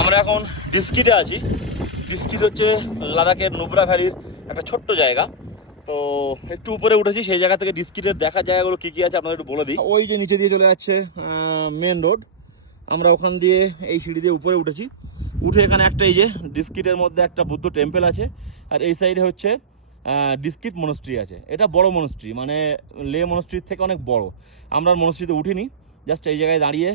আমরা এখন ডিস্কিটে আছি। ডিস্কিট হচ্ছে লাদাখের নুব্রা ভ্যালির একটা ছোট্ট জায়গা। তো একটু উপরে উঠেছি, সেই জায়গা থেকে ডিস্কিটের দেখার জায়গাগুলো কী কী আছে আপনাদের একটু বলে দিই। ওই যে নিচে দিয়ে চলে যাচ্ছে মেন রোড, আমরা ওখান দিয়ে এই সিঁড়ি দিয়ে উপরে উঠেছি। উঠে এখানে একটা এই যে ডিস্কিটের মধ্যে একটা বুদ্ধ টেম্পল আছে, আর এই সাইডে হচ্ছে ডিস্কিট মনস্ট্রি আছে। এটা বড় মনস্ট্রি, মানে লে মনস্ট্রির থেকে অনেক বড়। আমরা মনস্ট্রিতে উঠিনি, জাস্ট এই জায়গায় দাঁড়িয়ে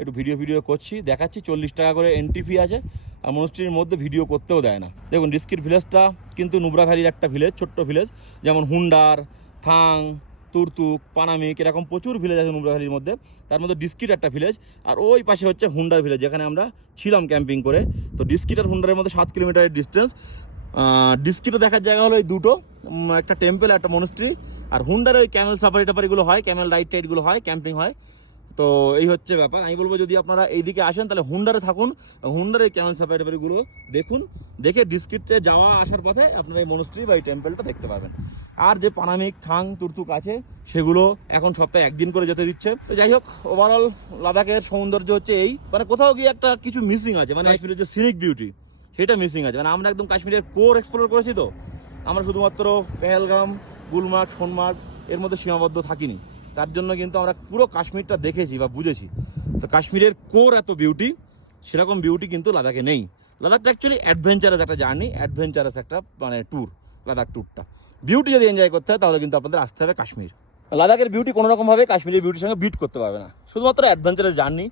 একটু ভিডিও করছি, দেখাচ্ছি। 40 টাকা করে এন্ট্রি ফি আছে, আর মনস্ট্রির মধ্যে ভিডিও করতেও দেয় না। দেখুন ডিস্কিট ভিলেজটা কিন্তু নুব্রা ভ্যালির একটা ভিলেজ, ছোট্ট ভিলেজ। যেমন হুন্ডার, থাং, তুরতুক, পানামিক, এরকম প্রচুর ভিলেজ আছে নুব্রা ভ্যালির মধ্যে। তার মধ্যে ডিস্কিট একটা ভিলেজ, আর ওই পাশে হচ্ছে হুন্ডার ভিলেজ, যেখানে আমরা ছিলাম ক্যাম্পিং করে। তো ডিস্কিট আর হুন্ডারের মধ্যে 7 কিলোমিটারের ডিস্টেন্স। ডিস্কিটও দেখার জায়গা হলো এই দুটো, একটা টেম্পল, একটা মনস্ট্রি। আর হুন্ডারে ওই ক্যামেল সাফারি টাফারিগুলো হয়, ক্যামেল রাইড টাইডগুলো হয়, ক্যাম্পিং হয়। তো এই হচ্ছে ব্যাপার। আমি বলবো যদি আপনারা এইদিকে আসেন তাহলে হুন্ডারে থাকুন, হুন্ডারে ক্যামেল সাফারি টাফারিগুলো দেখুন, দেখে ডিস্কিটে যাওয়া আসার পথে আপনারা এই মনস্ট্রি বা এই টেম্পলটা দেখতে পাবেন। আর যে পানামিক, থাং, তুরতুক আছে সেগুলো এখন সপ্তাহে একদিন করে যেতে দিচ্ছে। তো যাই হোক, ওভারঅল লাদাখের সৌন্দর্য হচ্ছে এই, মানে কোথাও গিয়ে একটা কিছু মিসিং আছে, মানে কাশ্মীরের যে সিনিক বিউটি সেটা মিসিং আছে। মানে আমরা একদম কাশ্মীরের কোর এক্সপ্লোর করেছি, তো আমরা শুধুমাত্র পেহেলগাম, গুলমার্গ, সোনমার্গ এর মধ্যে সীমাবদ্ধ থাকিনি। তার জন্য কিন্তু আমরা পুরো কাশ্মীরটা দেখেছি বা বুঝেছি। তো কাশ্মীরের কোর এত বিউটি, সেরকম বিউটি কিন্তু লাদাখে নেই। লাদাখটা অ্যাকচুয়ালি অ্যাডভেঞ্চারাস একটা জার্নি, অ্যাডভেঞ্চারাস একটা মানে ট্যুর। লাদাখ ট্যুরটা বিউটি যদি এনজয় করতে হয় তাহলে কিন্তু আপনাদের আসতে হবে কাশ্মীর। লাদাখের বিউটি কোনো রকমভাবে কাশ্মীরের বিউটির সঙ্গে বিট করতে পারবে না, শুধুমাত্র অ্যাডভেঞ্চারাস জার্নি।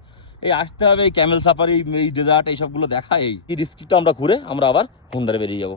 এই আসতে হবে, এই ক্যামেল সাফারি, এই ডেজার্ট, এইসবগুলো দেখা। এই ডিস্ট্রিক্টটা আমরা ঘুরে আমরা আবার হুন্ডারে বেরিয়ে যাবো।